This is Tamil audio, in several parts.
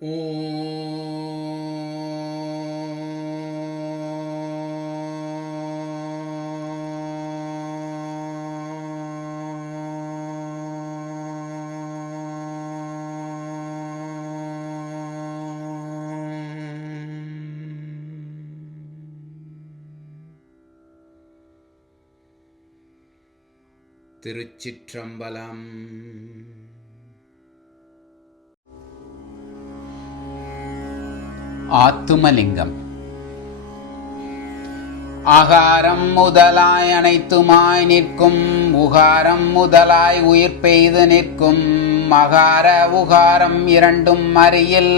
ஓம் திருச்சிற்றம்பலம். ஆத்துமலிங்கம். ஆகாரம் முதலாய் அனைத்துமாய் நிற்கும், உகாரம் முதலாய் உயிர் பெய்து நிற்கும். அகார உகாரம் இரண்டும் அறியில்,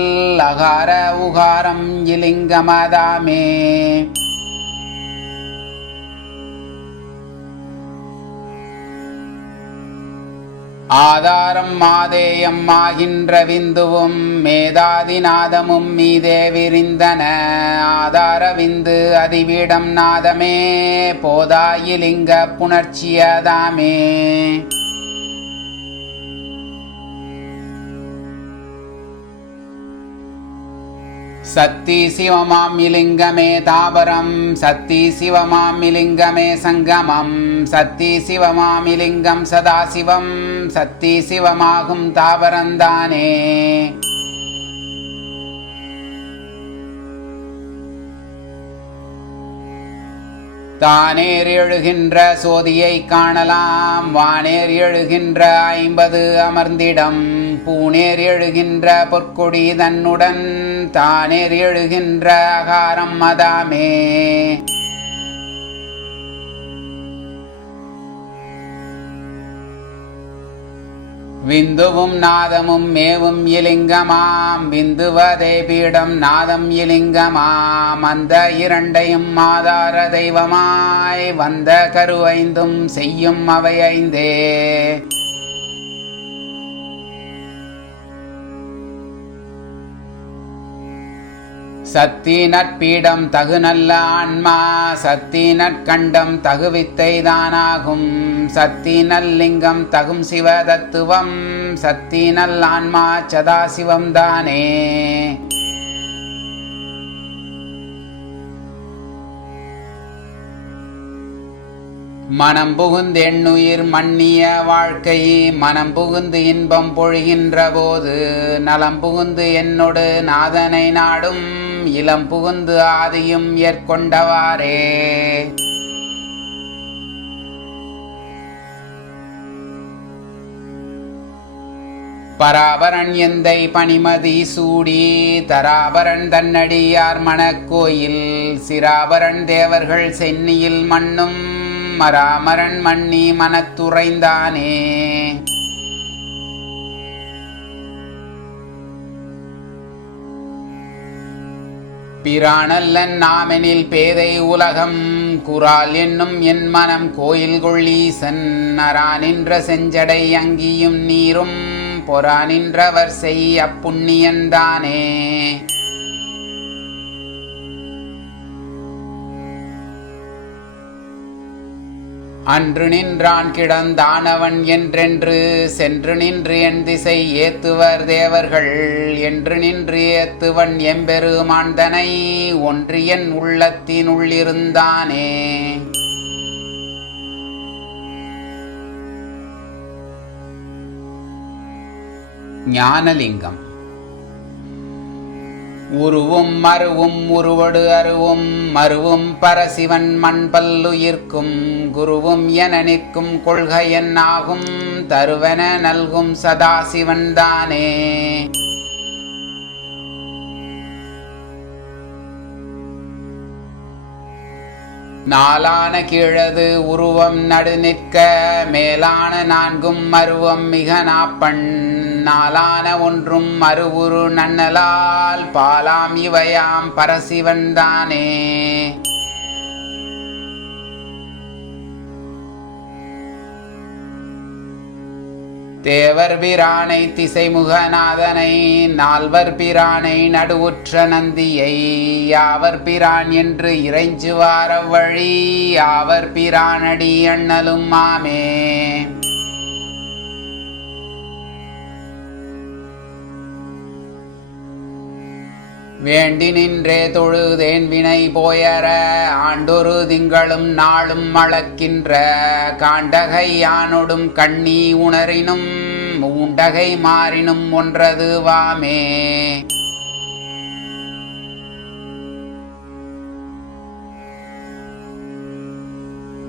அகார உகாரம் இலிங்கமதாமே. ஆதாரம் மாதேயம் ஆகின்ற விந்துவும் மேதாதிநாதமும் மீதே விரிந்தன. ஆதார விந்து அதிவிடம் நாதமே, போதாயிலிங்க புணர்ச்சியதாமே. சத்தி சிவமாம் இலிங்கமே தாபரம், சத்தி சிவமாம் இலிங்கமே சங்கமம். சத்தி சிவமாம் இலிங்கம் சதாசிவம், சத்தி சிவமாகும் தாபரந்தானே. தானேர் எழுகின்ற சோதியை காணலாம், வானேர் எழுகின்ற 50 அமர்ந்திடம். பூனேர் எழுகின்ற பொற்கொடி தன்னுடன், தானேர் எழுகின்ற அகாரம் மதாமே. விந்துவும் நாதமும் மேவும் இலிங்கமாம், விந்துவதே பீடம் நாதம் இலிங்கமாம். அந்த இரண்டையும் ஆதார தெய்வமாய் வந்த கருவைந்தும் செய்யும் அவை ஐந்தே. சத்தி நற்பீடம் தகு நல்ல ஆன்மா, சத்தி நற்கண்டம் தகுவித்தை தானாகும். சத்தி நல்லிங்கம் தகும் சிவ தத்துவம், சத்தி நல் ஆன்மா சதாசிவம் தானே. மனம் புகுந்து எண்ணுயிர் மன்னிய வாழ்க்கை, மனம் புகுந்து இன்பம் பொழிகின்ற போது, நலம் புகுந்து என்னொடு நாதனை நாடும், இளம் புகுந்து ஆதியும் ஏற்கொண்டவாறே. பராபரன் எந்தை பணிமதி சூடி, தராபரன் தன்னடியார் மணக்கோயில். சிராபரன் தேவர்கள் சென்னியில் மண்ணும், மராமரன் மன்னி மனத்துறைந்தானே. பிரானல்லன் நாமெனில் பேதை உலகம், குரால் என்னும் என் மனம் கோயில் கொள்ளீசன். நரானின்ற செஞ்சடை அங்கியும் நீரும், பொறானின்றவர் செய் அப்புண்ணியன்தானே. அன்று நின்றான் கிடந்தானவன் என்றென்று, சென்று நின்று என் திசை ஏத்துவர் தேவர்கள். என்று நின்று ஏத்துவன் எம்பெருமான்தனை, ஒன்று என் உள்ளத்தின் உள்ளிருந்தானே. ஞானலிங்கம். உருவும் மருவும் உருவடு அருவும், மருவும் பரசிவன் மண்பல்லுயிர்க்கும். குருவும் என நிற்கும் கொள்கை என்னாகும், தருவன நல்கும் சதாசிவன் தானே. நாலான கீழது உருவம் நடு நிற்க, மேலான நான்கும் மருவம் மிக நாப்பண். நாலான ஒன்றும் மறுவுரு நன்னலால், பாலாம் இவையாம் பரசிவன் தானே. தேவர் பிரானை திசைமுகநாதனை, நால்வர் பிரானை நடுவுற்ற நந்தியை. யாவர் பிரான் என்று இறைஞ்சுவார வழி, யாவர் பிரானடி அண்ணலும் மாமே. வேண்டி நின்றே தொழுதேன் வினை போயற ஆண்டொரு திங்களும் நாளும் அளக்கின்ற காண்டகை யானொடும் கண்ணி உணரினும் ஊண்டகை மாறினும் ஒன்றது வாமே.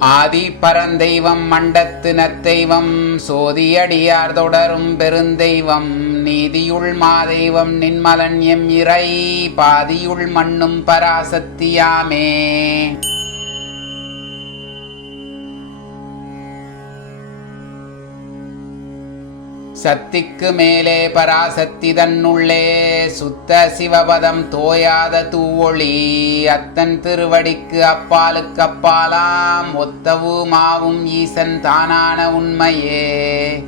ஆதி பரந்தெய்வம் மண்டத்து நத்தெய்வம் சோதியடியார் தொடரும் பெருந்தெய்வம் நீதியுள் மாதெய்வம் நின்மலன் எம் இறை பாதியுள் மண்ணும் பராசக்தியாமே. சக்திக்கு மேலே பராசக்தி தன்னுள்ளே சுத்த சிவபதம் தோயாத தூவொளி அத்தன் திருவடிக்கு அப்பாலுக்கு அப்பாலாம் ஒத்தவு மாவும் ஈசன் தானான உண்மையே.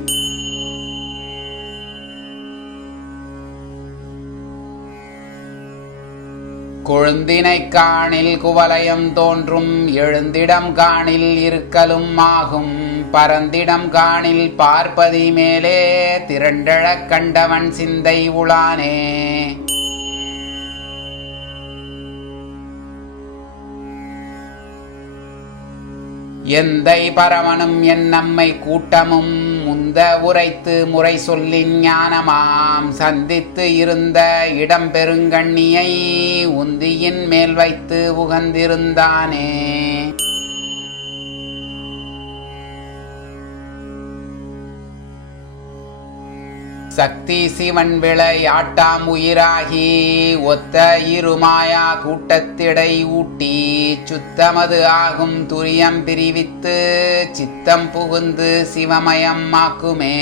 கொழுந்தினை காணில் குவலயம் தோன்றும் எழுந்திடம் காணில் இருக்கலும் ஆகும் பரந்திடம் காணில் பார்ப்பதி மேலே திரண்டழக் கண்டவன் சிந்தை உளானே. எந்தை பரமனும் என் நம்மை கூட்டமும் முந்த உரைத்து முறை சொல்லின் ஞானமாம் சந்தித்து இருந்த இடம் பெருங்கண்ணியை உந்தியின் மேல் வைத்து உகந்திருந்தானே. சக்தி சிவன் விளையாட்டாம் உயிராகி ஒத்த இருமாயா கூட்டத்திடை ஊட்டி சுத்தமது ஆகும் துரியம் பிரிவித்து சித்தம் புகுந்து சிவமயம் ஆக்குமே.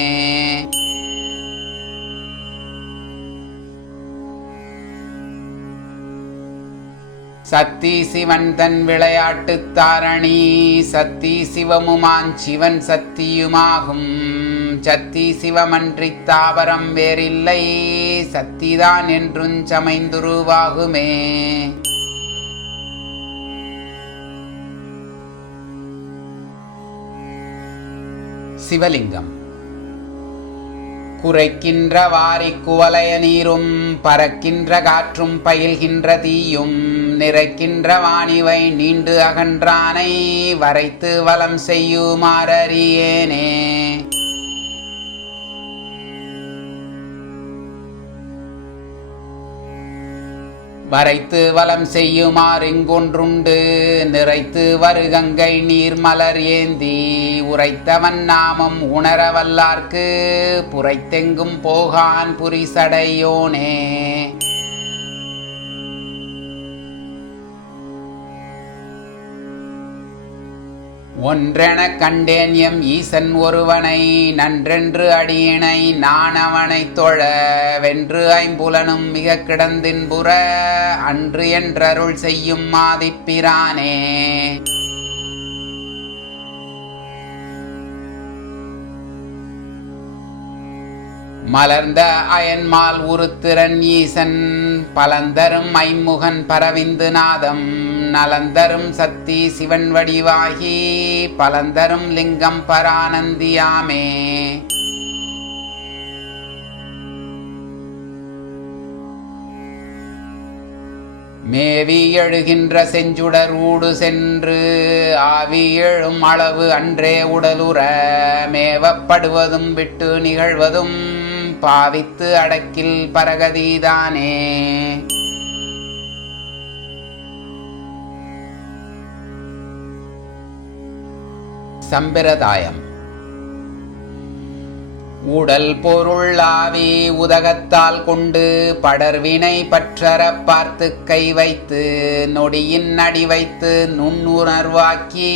சத்தி சிவன் தன் விளையாட்டு தாரணி சத்தி சிவமுமான் சிவன் சத்தியுமாகும் சத்தி சிவமன்றி தாவரம் வேறில்லை சத்திதான் என்றும் சமைந்துருவாகுமே. சிவலிங்கம் குறைக்கின்ற வாரிக் குவலய நீரும் பறக்கின்ற காற்றும் பயில்கின்ற தீயும் நிறைக்கின்ற வாணிவை நீண்டு அகன்றானை வரைத்து வலம் செய்யுமாறறியேனே. வரைத்து வலம் செய்யுமாறிங்கொன்றுண்டு நிறைத்து வருகங்கை நீர்மலர் ஏந்தி உரைத்தவன் நாமம் உணரவல்லார்க்கு புரைத்தெங்கும் போகான் புரிசடையோனே. ஒன்றென கண்டேன் எம் ஈசன் ஒருவனை நன்றென்று அடியினை நான் அவனைத் தொழ வென்று ஐம்புலனும் மிக கிடந்தின்புற அன்று என்றருள் செய்யும் மாதிப்பிரானே. மலர்ந்த அயன்மால் உருத்திரன் ஈசன் பலந்தரும் ஐமுகன் பரவிந்து நாதம் நலந்தரும் சக்தி சிவன் வடிவாகி பலந்தரும் லிங்கம் பரானந்தியாமே. மேவி எழுகின்ற செஞ்சுடர் ஊடு சென்று ஆவி எழும் அளவு அன்றே உடலுற மேவப்படுவதும் விட்டு நிகழ்வதும் பாவித்து அடக்கில் பரகதிதானே. சம்பிரதாயம் உடல் பொருள் ஆவி உதகத்தால் கொண்டு படர்வினை பற்றற பார்த்து கை வைத்து நொடியின் அடி வைத்து நுண்ணுணர்வாக்கி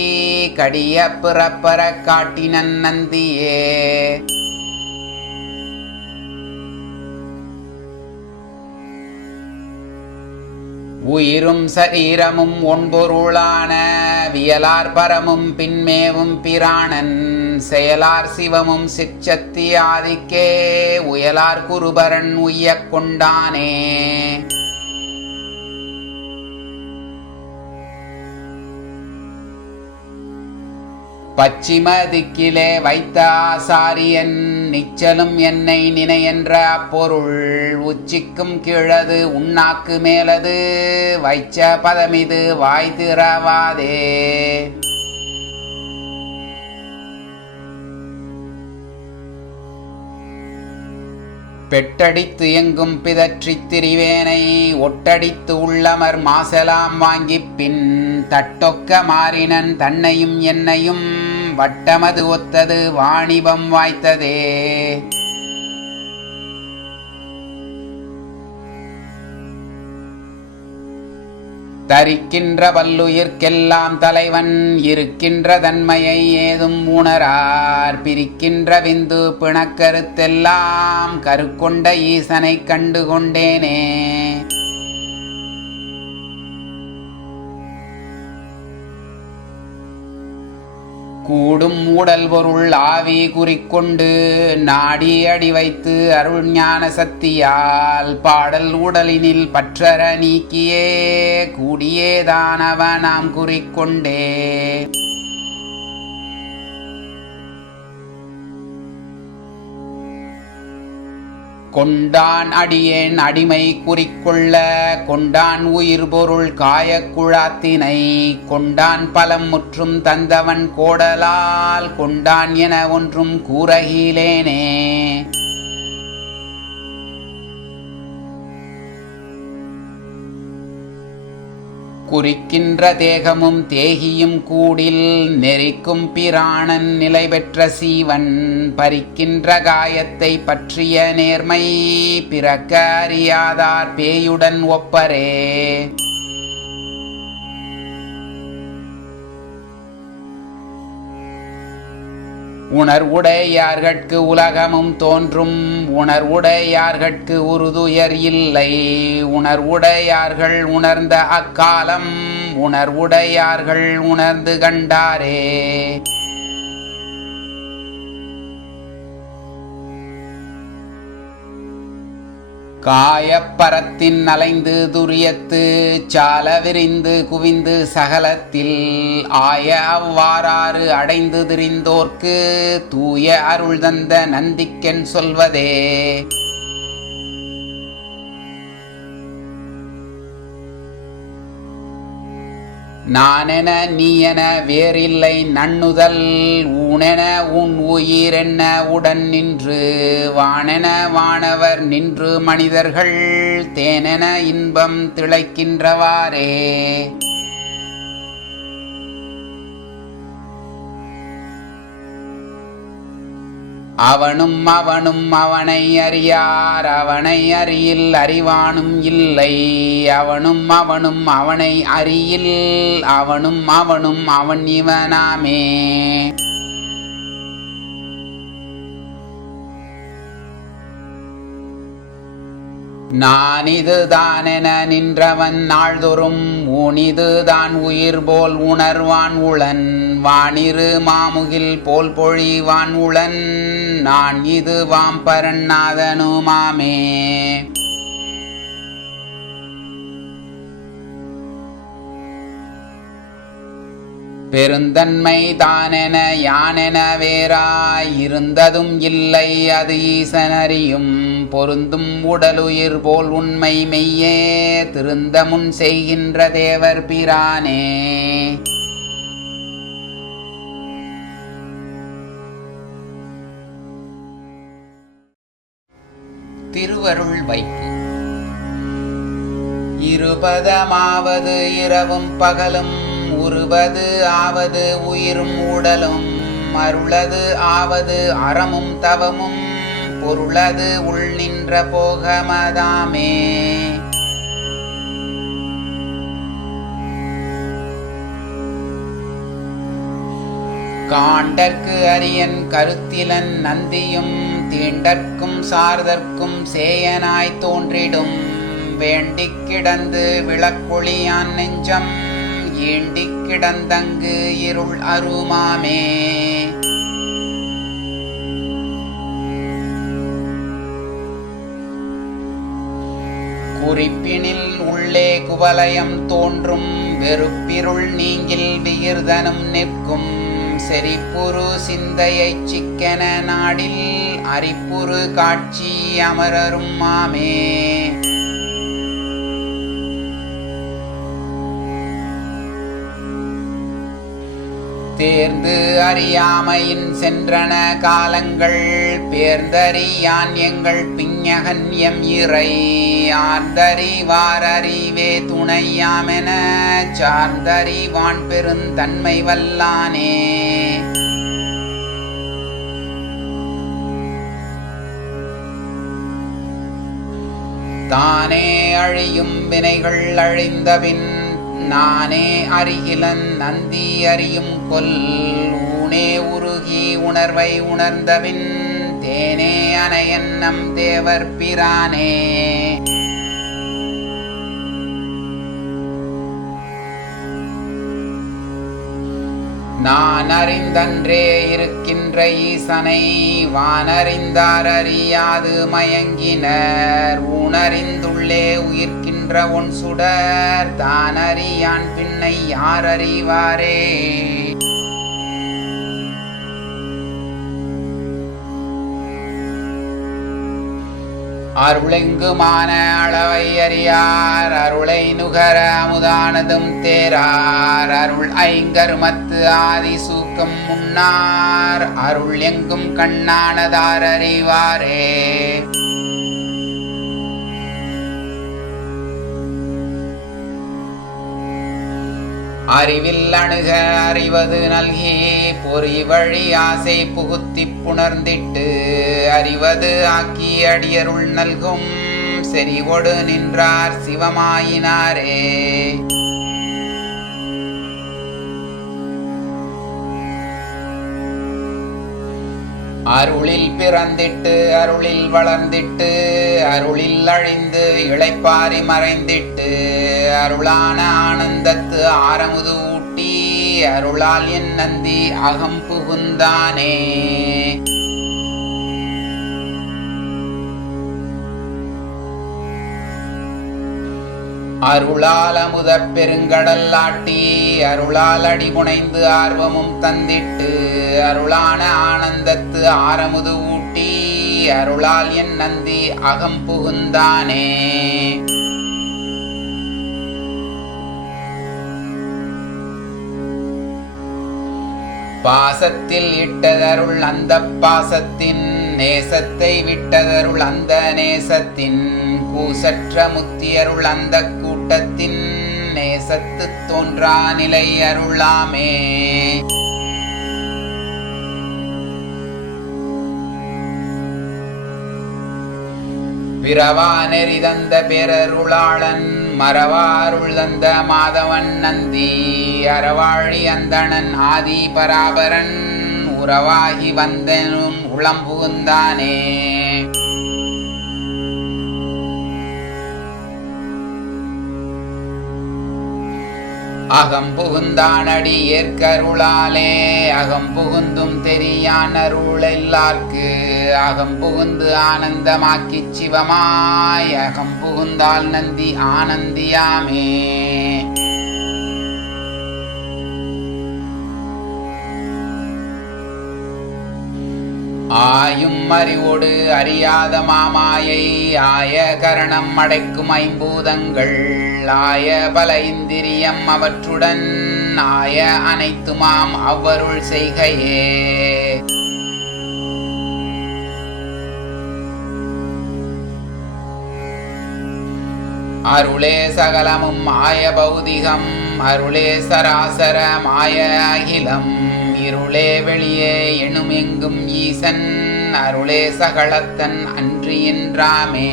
கடிய பிறப்பற காட்டினன் நந்தியே. உயிரும் சரீரமும் ஒன்பொருளான வியலார் பரமும் பின்மேவும் பிராணன் செயலார் சிவமும் சிற்சக்தி ஆதிக்கே உயலார் குருபரன் உய்யக் கொண்டானே. பச்சிம திக்கிலே வைத்த ஆசாரியன் நிச்சலும் என்னை நினை என்ற அப்பொருள் உச்சிக்கும் கீழது உண்ணாக்கு மேலது வைச்ச பதமிது வாய் திறவாதே. பெட்டடித்து எங்கும் பிதற்றித் திரிவேனை ஒட்டடித்து உள்ளமர் மாசலாம் வாங்கிப் பின் தட்டொக்க மாறினன் தன்னையும் என்னையும் வட்டமது ஒத்தது வாணிபம் வாய்த்ததே. தரிக்கின்ற வல்லுயிர்க்கெல்லாம் தலைவன் இருக்கின்ற தன்மையை ஏதும் உணரார் பிரிக்கின்ற விந்து பிணக்கருத்தெல்லாம் கருக்கொண்ட ஈசனை கண்டு கொண்டேனே. கூடும் உடல் பொருள் ஆவி குறிக்கொண்டு நாடி அடி வைத்து அருள் ஞான சக்தியால் பாடல் உடலினில் பற்றற நீக்கியே கூடியேதானவ நாம் குறிக்கொண்டே. கொண்டான் அடியேன் அடிமை குறிக்கொள்ள கொண்டான் உயிர் பொருள் காயக்குழாத்தினை கொண்டான் பலம் முற்றும் தந்தவன் கோடலால் கொண்டான் என ஒன்றும் கூறகிலேனே. குறிக்கின்ற தேகமும் தேகியும் கூடில் நெறிக்கும் பிராணன் நிலை பெற்ற சீவன் பறிக்கின்ற காயத்தை பற்றிய நேர்மை பிறக்க அறியாதார் பேயுடன் ஒப்பரே. உணர்வுடையார்கட்கு உலகமும் தோன்றும் உணர்வுடையார்கட்கு உறுதுயர் இல்லை. உணர்வுடையார்கள் உணர்ந்த அக்காலம் உணர்வுடையார்கள் உணர்ந்து கண்டாரே. காயப்பரத்தின் அலைந்து துரியத்து சால விரிந்து குவிந்து சகலத்தில் ஆய அவ்வாறாறு அடைந்து திரிந்தோர்க்கு தூய அருள் தந்த நந்திக்கென் சொல்வதே. நானென நீயென வேறில்லை நண்ணுதல் ஊனென உன் உயிரென்ன உடன் நின்று வானென வானவர் நின்று மனிதர்கள் தேனென இன்பம் திளைக்கின்றவாறே. அவனும் அவனும் அவனை அறியார் அவனை அறியில் அறிவானும் இல்லை. அவனும் அவனும் அவனை அறியில் அவனும் அவனும் அவன் இவனாமே. நான் இதுதானென நின்றவன் நாள்தொறும் ஊனிதுதான் உயிர் போல் உணர்வான் உளன் வானிரு மாமுகில் போல் பொழிவான் உளன் நான் இது வாம்பரன் நாதனுமாமே. பெருந்தன்மை தானென யானென வேறாய் இருந்ததும் இல்லை அது ஈசனறியும் பொருந்தும் உடலுயிர் போல் உண்மை மெய்யே திருந்த முன் செய்கின்ற தேவர் பிரானே. திருவருள் வைப்பு. இருபதமாவது இரவும் பகலும் உருவது ஆவது உயிரும் உடலும் அருளது ஆவது அறமும் தவமும் பொருளது உள் நின்ற போகமதாமே. காண்டற்கு அரியன் கருத்திலன் நந்தியும் தீண்டற்கும் சார்தற்கும் சேயனாய் தோன்றிடும் வேண்டிக் கிடந்து விளக்கொளியான் நெஞ்சம் ஏண்டிக் கிடந்தங்கு இருள் அருமாமே. குறிப்பினில் உள்ளே குவலயம் தோன்றும் வெறுப்பிருள் நீங்கில் விகிர்தனும் நிற்கும் செறிப்புறு சிந்தையைச் சிக்கென நாடில் அரிப்புறு காட்சி அமரரும் மாமே. தேர்ந்து அறியாமையின் சென்றன காலங்கள் பேர்ந்தறியான் எங்கள் பிஞகன் எம் இறை ஆர்ந்தறிவாரறிவே துணையாமென சார்ந்தறிவான் பெருந்தன்மை வல்லானே. தானே அழியும் வினைகள் அழிந்தபின் நானே அறிகிலன் நந்தி அறியும் கொல் ஊனே உருகி உணர்வை உணர்ந்தபின் தேனே அனையன் நம் தேவர் பிரானே. நான் அறிந்தன்றே இருக்கின்ற ஈசனை வானறிந்தார் அறியாது மயங்கினர் ஊனறிந்துள்ளே உயிர்க்கின்ற ஒன் சுடர் தான் அறியான் பின்னை யார் அறிவாரே. அருளெங்குமான அளவை அறியார் அருளை நுகர அமுதானதும் தேரார் அருள் ஐங்கருமத்து ஆதி சூக்கம் முன்னார் அருள் எங்கும் கண்ணானதார் அறிவாரே. அறிவில் அணுக அறிவது நல்கி பொறி வழி ஆசை புகுத்தி புணர்ந்திட்டு அறிவது ஆக்கி அடியருள் நல்கும் செறிவொடு நின்றார் சிவமாயினாரே. அருளில் பிறந்திட்டு அருளில் வளர்ந்திட்டு அருளில் அழிந்து இளைப்பாரி மறைந்திட்டு அருளான ஆனந்தத்து ஆரமுது ஊட்டி அருளால் என் நந்தி அகம் புகுந்தானே. அருளால் அமுத பெருங்கடல் ஆட்டி அருளால் அடிபுனைந்து ஆர்வமும் தந்திட்டு அருளான ஆனந்தத்து ஆரமுது ஊட்டி அருளால் என் நந்தி அகம் புகுந்தானே. பாசத்தில் இட்டதருள் அந்த பாசத்தின் நேசத்தை விட்டதருள் அந்த நேசத்தின் கூசற்ற முத்தியருள் அந்த கூட்டத்தின் நேசத்து தோன்றா நிலை அருளாமே. பிறவா நெறி தந்த பேரருளாளன் மறவாருள் தந்த மாதவன் நந்தி அறவாழி அந்தணன் ஆதி பராபரன் உறவாகி வந்தனும் உளம் புகுந்தானே. அகம் புகுந்தானடி ஏற்கருளாலே அகம் புகுந்தும் தெரியான் அருள் எல்லார்க்கு அகம் புகுந்து ஆனந்தமாக்கி சிவமாய் அகம் புகுந்தால் நந்தி ஆனந்தியாமே. ஆயும் அறிவோடு அறியாத மாமாயை ஆய கரணம் அடைக்கும் ஐம்பூதங்கள் ஆய பல இந்திரியம் அவற்றுடன் ஆய அனைத்துமாம் அவ்வருள் செய்கையே. அருளே சகலமும் ஆய பௌதிகம் அருளே சராசர மாய அகிலம் இருளே வெளியே எனும் எங்கும் ஈசன் அருளே சகலத்தன் அன்றி என்றாமே.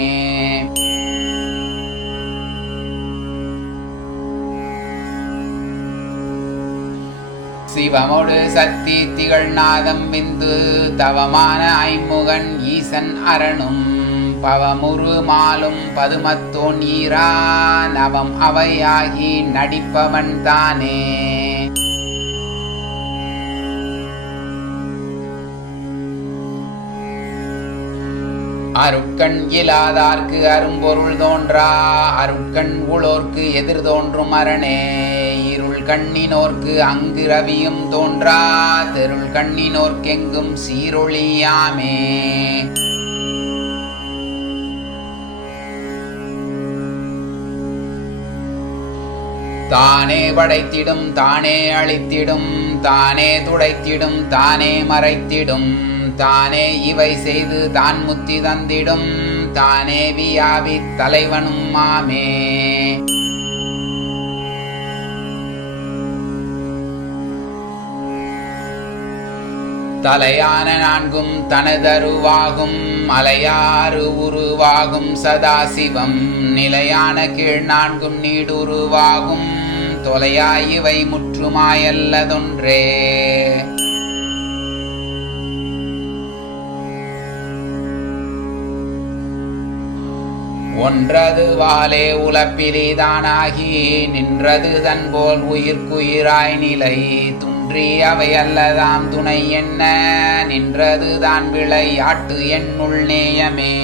சிவமோடு சக்தி திகழ்நாதம் விந்து தவமான ஐமுகன் ஈசன் அரணும் பவமுரு மாலும் பதுமத்தோன் ஈரா நவம் அவையாகி நடிப்பவன் தானே. அருட்கண் இலாதார்க்கு அரும்பொருள் தோன்றா அருட்கண் உளோர்க்கு எதிர் தோன்றும் அரணே இருள் கண்ணினோர்க்கு அங்கு ரவியும் தோன்றா தெருள் கண்ணினோர்க்கெங்கும் சீரொளியாமே. தானே படைத்திடும் தானே அழித்திடும் தானே துடைத்திடும் தானே மறைத்திடும் தானே இவை செய்து தான் முத்தி தந்திடும் தானே வியாபி தலைவனும் மாமே. தலையான நான்கும் தனதருவாகும் மலையாறு உருவாகும் சதாசிவம் நிலையான கீழ் நான்கும் நீடுருவாகும் தொலையாய் இவை முற்றுமாயல்லதொன்றே. ஒன்றது வாலே உலப்பிலிதானாகி நின்றது தன்போல் உயிர்க்குயிராய் நிலை துன்றி அவை அல்லதாம் துணை என்ன நின்றது தான் விளையாட்டு என்னுள் நேயமே.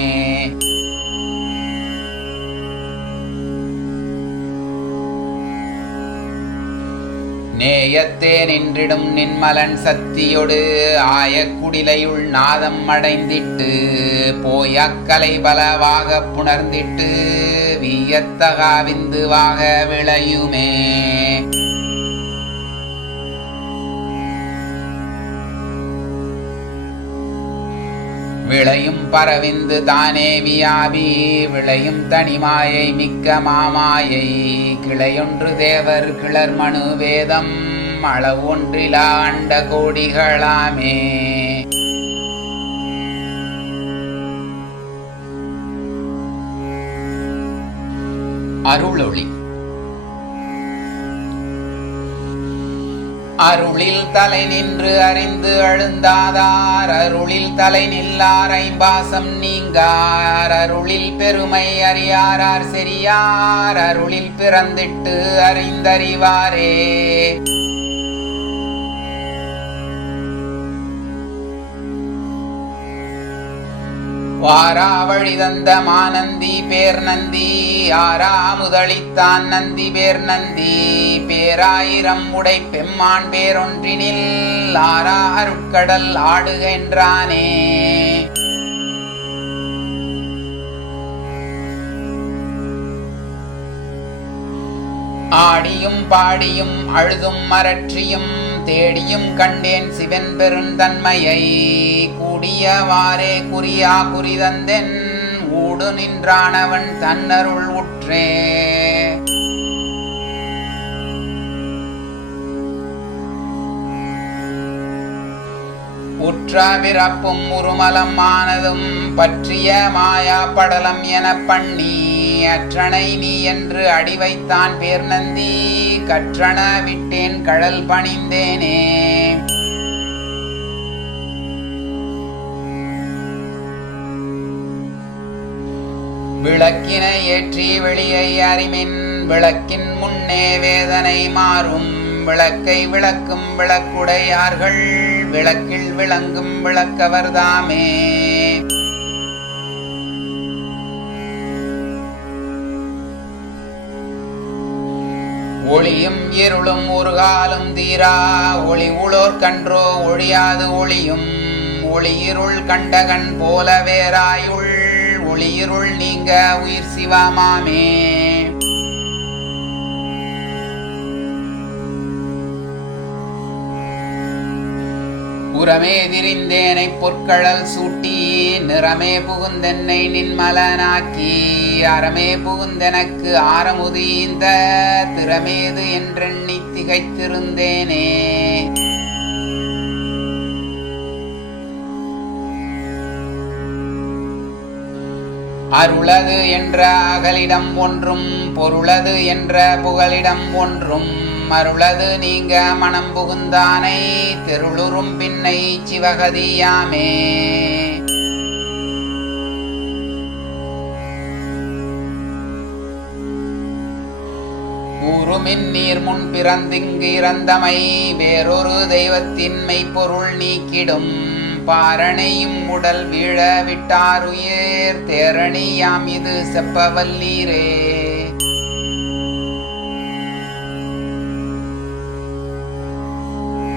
நேயத்தே நின்றிடும் நின்மலன் சக்தியொடு ஆயக்குடிலையுள் நாதம் அடைந்திட்டு போயக்கலை பலவாக புணர்ந்திட்டு வீயத்தகா விந்துவாக விளையுமே. விளையும் பரவிந்து தானே வியாபி விளையும் தனிமாயை மிக்க மாமாயை கிளையொன்று தேவர் கிளர் மனு வேதம் அளவொன்றிலா அண்ட கோடிகளாமே. அருளொளி அருளில் தலை நின்று அறிந்து அழுந்தாதார் அருளில் தலை நில்லார் ஐம்பாசம் நீங்கார் அருளில் பெருமை அறியாரார் செரியார் அருளில் பிறந்திட்டு அறிந்தறிவாரே. வாரா வழி தந்த மானந்தி பேர் நந்தி ஆரா முதலித்தான் நந்தி பேர் நந்தி பேராயிரம் உடை பெம்மான் பேரொன்றினில் ஆரா அருட்கடல் ஆடுகின்றானே. ஆடியும் பாடியும் அழுதும் மரற்றியும் தேடியும் கண்டேன் சிவன் பெருந்தன்மையை கூடியவாறே குறியா குறிதந்தென் ஊடு நின்றானவன் தன்னருள் உற்றே. உற்ற பிறப்பும் உருமலம் ஆனதும் பற்றிய மாயா படலம் என பண்ணி அற்றனை நீ என்று அடி வைத்தான் பேர் நந்தி கற்றன விட்டேன் கடல் பணிந்தேனே. விளக்கினை ஏற்றி வெளியை அறிமின் விளக்கின் முன்னே வேதனை மாறும் விளக்கை விளக்கும் விளக்குடையார்கள் விளக்கில் விளங்கும் விளக்கவர்தாமே. ஒளியும் இருளும் ஒரு காலும் தீரா ஒளி உளோர் கன்றோ ஒழியாது ஒளியும் ஒளியிருள் கண்டகன் போல வேறாயுள் ஒளியிருள் நீங்க உயிர் சிவமாமே. புறமே திரிந்தேனை பொற்கழல் சூட்டி நிறமே புகுந்தென்னை நின்மலனாக்கி அறமே புகுந்தெனக்கு ஆரமுதீந்த திறமேது என்றெண்ணி திகைத்திருந்தேனே. அருளது என்ற அகலிடம் ஒன்றும் பொருளது என்ற புகலிடம் ஒன்றும் மருளது நீங்க மனம் புகுந்தானை தெருளுறும் பின்னை சிவகதியாமே. ஊருமின் நீர் முன் பிறந்திங்கு இறந்தமை வேறொரு தெய்வத்தின் மெய்ப்பொருள் நீக்கிடும் பாரணையும் உடல் வீழ விட்டாருயிர் தேரணியாம் இது செப்பவல்லீரே.